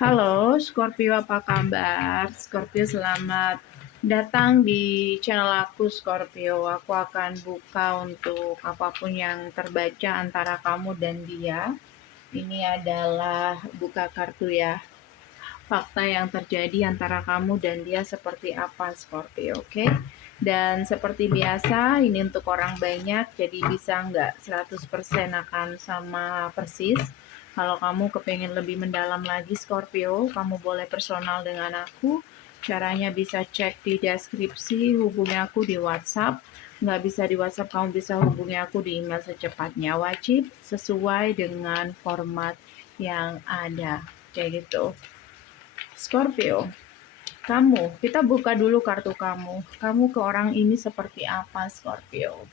Halo Scorpio, apa kabar? Scorpio, selamat datang di channel aku Scorpio. Aku akan buka untuk apapun yang terbaca antara kamu dan dia. Ini adalah buka kartu ya. Fakta yang terjadi antara kamu dan dia seperti apa Scorpio, oke? Dan seperti biasa, ini untuk orang banyak, jadi bisa nggak 100% akan sama persis. Kalau kamu kepengen lebih mendalam lagi Scorpio, kamu boleh personal dengan aku. Caranya bisa cek di deskripsi, hubungi aku di WhatsApp. Nggak bisa di WhatsApp, kamu bisa hubungi aku di email secepatnya. Wajib sesuai dengan format yang ada. Kayak gitu. Scorpio, kita buka dulu kartu kamu. Kamu ke orang ini seperti apa, Scorpio?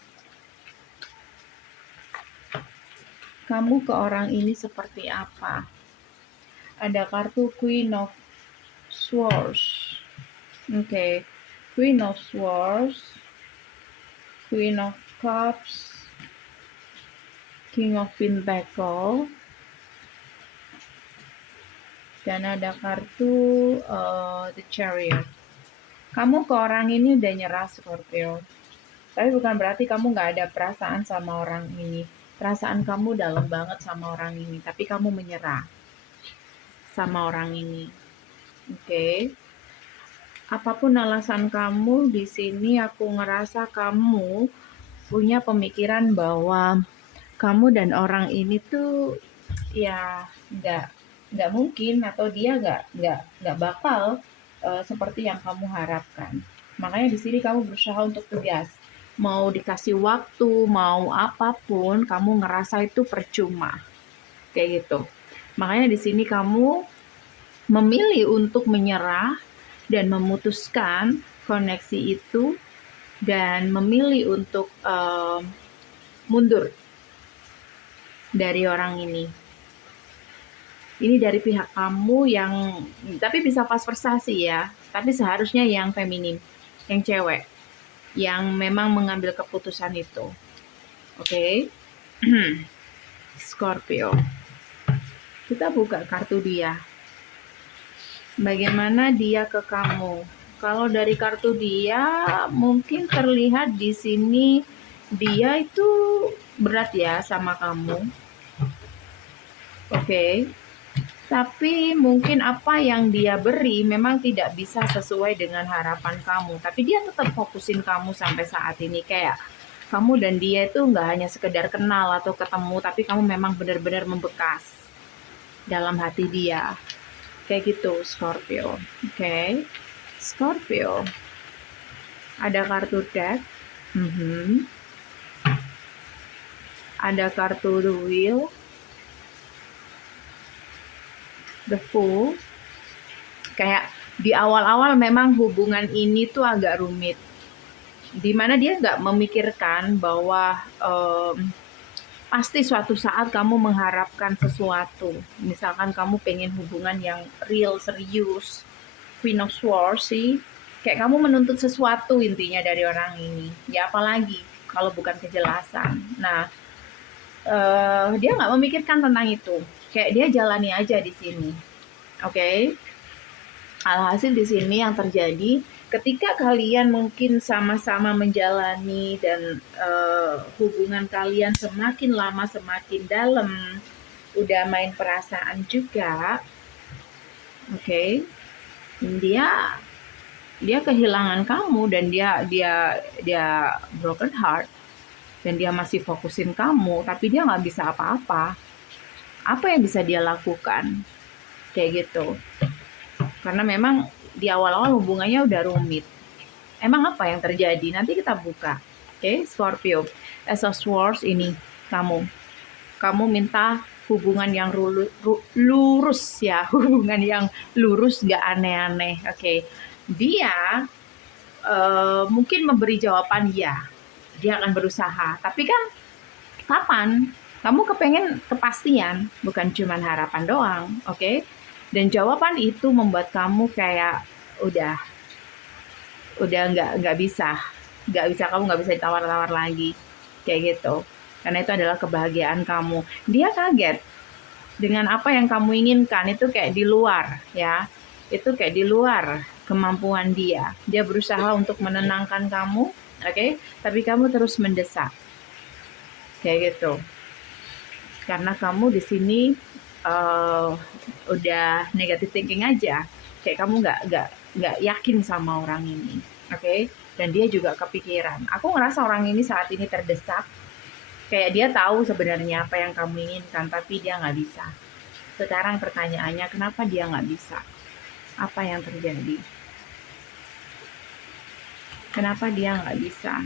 Kamu ke orang ini seperti apa? Ada kartu Queen of Swords. Oke, Queen of Swords, Queen of Cups, King of Pentacle, dan ada kartu The Chariot. Kamu ke orang ini udah nyerah, Scorpio. Tapi bukan berarti kamu nggak ada perasaan sama orang ini. Perasaan kamu dalam banget sama orang ini, tapi kamu menyerah sama orang ini. Oke. Apapun alasan kamu di sini, aku ngerasa kamu punya pemikiran bahwa kamu dan orang ini tuh ya nggak mungkin, atau dia nggak bakal seperti yang kamu harapkan. Makanya di sini kamu berusaha untuk tegas. Mau dikasih waktu, mau apapun, kamu ngerasa itu percuma. Kayak gitu. Makanya di sini kamu memilih untuk menyerah dan memutuskan koneksi itu, dan memilih untuk mundur dari orang ini. Ini dari pihak kamu yang, tapi bisa vice versa sih ya. Tapi seharusnya yang feminin, yang cewek, yang memang mengambil keputusan itu. Oke. Scorpio. Kita buka kartu dia. Bagaimana dia ke kamu? Kalau dari kartu dia, mungkin terlihat di sini dia itu berat ya sama kamu. Oke. Tapi mungkin apa yang dia beri memang tidak bisa sesuai dengan harapan kamu. Tapi dia tetap fokusin kamu sampai saat ini. Kayak kamu dan dia itu nggak hanya sekedar kenal atau ketemu, tapi kamu memang benar-benar membekas dalam hati dia. Kayak gitu, Scorpio. Oke. Scorpio. Ada kartu death. Ada kartu the wheel. The Fool. Kayak di awal-awal memang hubungan ini tuh agak rumit, dimana dia nggak memikirkan bahwa pasti suatu saat kamu mengharapkan sesuatu. Misalkan kamu pengen hubungan yang real, serius. Queen of Swords sih, kayak kamu menuntut sesuatu intinya dari orang ini. Ya apalagi kalau bukan kejelasan. Nah, dia nggak memikirkan tentang itu. Kayak dia jalani aja di sini. Oke. Alhasil di sini yang terjadi ketika kalian mungkin sama-sama menjalani dan hubungan kalian semakin lama semakin dalam, udah main perasaan juga. Oke. Dia kehilangan kamu, dan dia broken heart, dan dia masih fokusin kamu, tapi dia nggak bisa apa-apa. Apa yang bisa dia lakukan? Kayak gitu. Karena memang di awal-awal hubungannya udah rumit. Emang apa yang terjadi? Nanti kita buka. Oke, Scorpio. As of Swords ini kamu minta hubungan yang lurus ya, hubungan yang lurus, gak aneh-aneh. Oke. Dia mungkin memberi jawaban ya, dia akan berusaha. Tapi kan kapan? Kamu kepengen kepastian, bukan cuma harapan doang. Oke. Dan jawaban itu membuat kamu kayak udah nggak bisa, kamu nggak bisa ditawar-tawar lagi, kayak gitu. Karena itu adalah kebahagiaan kamu. Dia kaget, dengan apa yang kamu inginkan itu kayak di luar ya. Itu kayak di luar kemampuan dia. Dia berusaha untuk menenangkan kamu, oke? Tapi kamu terus mendesak. Kayak gitu. Karena kamu di sini udah negative thinking aja. Kayak kamu nggak yakin sama orang ini, oke? Dan dia juga kepikiran. Aku ngerasa orang ini saat ini terdesak. Kayak dia tahu sebenarnya apa yang kamu inginkan, tapi dia nggak bisa. Sekarang pertanyaannya, kenapa dia nggak bisa? Apa yang terjadi? Kenapa dia nggak bisa?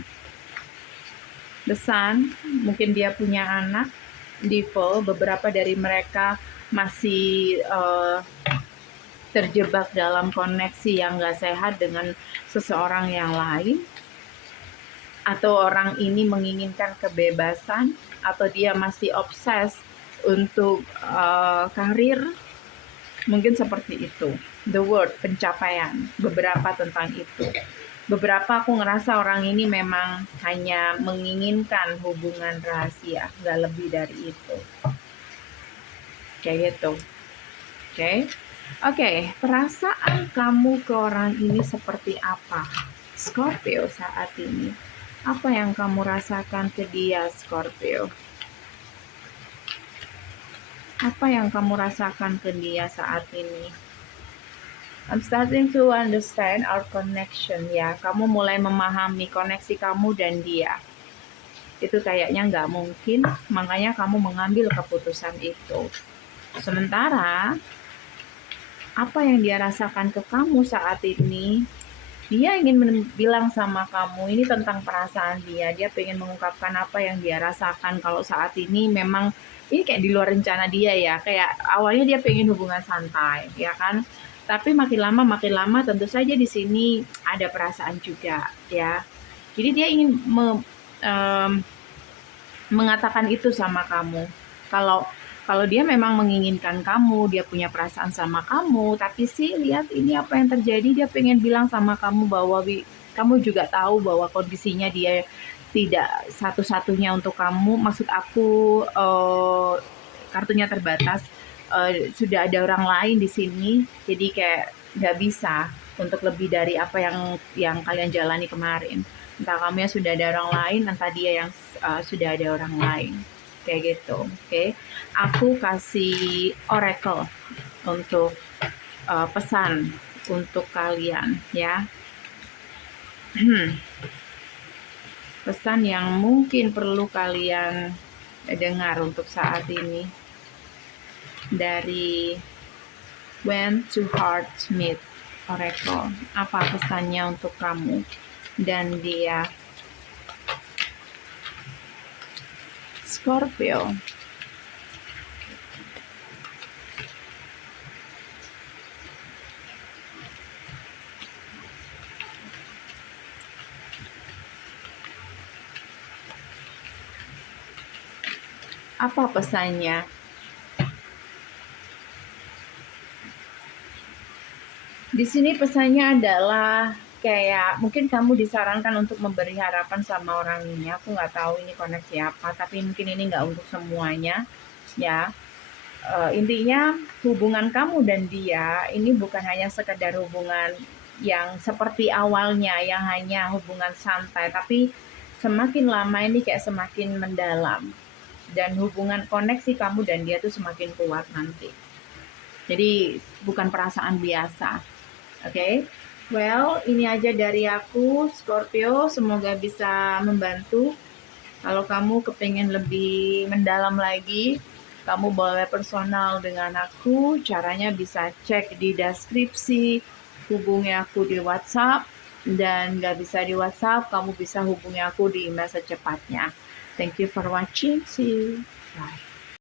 The Sun, mungkin dia punya anak, Devil, beberapa dari mereka masih terjebak dalam koneksi yang nggak sehat dengan seseorang yang lain, atau orang ini menginginkan kebebasan, atau dia masih obses untuk karir, mungkin seperti itu. The word, pencapaian, beberapa tentang itu. Beberapa aku ngerasa orang ini memang hanya menginginkan hubungan rahasia, nggak lebih dari itu. Kayak gitu. Oke. Oke, perasaan kamu ke orang ini seperti apa? Scorpio saat ini. Apa yang kamu rasakan ke dia, Scorpio? Apa yang kamu rasakan ke dia saat ini? I'm starting to understand our connection ya. Kamu mulai memahami koneksi kamu dan dia. Itu kayaknya nggak mungkin, makanya kamu mengambil keputusan itu. Sementara, apa yang dia rasakan ke kamu saat ini, dia ingin bilang sama kamu, ini tentang perasaan dia. Dia pengen mengungkapkan apa yang dia rasakan kalau saat ini memang, ini kayak di luar rencana dia ya. Kayak awalnya dia pengen hubungan santai, ya kan? Tapi makin lama tentu saja di sini ada perasaan juga ya. Jadi dia ingin mengatakan itu sama kamu. Kalau dia memang menginginkan kamu, dia punya perasaan sama kamu, tapi sih lihat ini apa yang terjadi, dia pengen bilang sama kamu bahwa kamu juga tahu bahwa kondisinya dia tidak satu-satunya untuk kamu. Maksud aku kartunya terbatas, sudah ada orang lain di sini, jadi kayak nggak bisa untuk lebih dari apa yang kalian jalani kemarin. Entah kamu yang sudah ada orang lain, entah dia yang sudah ada orang lain. Kayak gitu, oke? Aku kasih oracle untuk pesan untuk kalian, ya. Pesan yang mungkin perlu kalian dengar untuk saat ini dari When Two Hearts Meet Oracle. Apa pesannya untuk kamu dan dia? Scorpio. Apa pesannya? Di sini pesannya adalah kayak mungkin kamu disarankan untuk memberi harapan sama orang ini. Aku nggak tahu ini koneksi apa, tapi mungkin ini nggak untuk semuanya, ya. Intinya hubungan kamu dan dia ini bukan hanya sekedar hubungan yang seperti awalnya, yang hanya hubungan santai, tapi semakin lama ini kayak semakin mendalam. Dan hubungan koneksi kamu dan dia tuh semakin kuat nanti. Jadi bukan perasaan biasa. Oke, well ini aja dari aku, Scorpio. Semoga bisa membantu. Kalau kamu kepengen lebih mendalam lagi, kamu boleh personal dengan aku. Caranya bisa cek di deskripsi, hubungi aku di WhatsApp. Dan nggak bisa di WhatsApp, kamu bisa hubungi aku di email secepatnya. Thank you for watching. See you. Bye.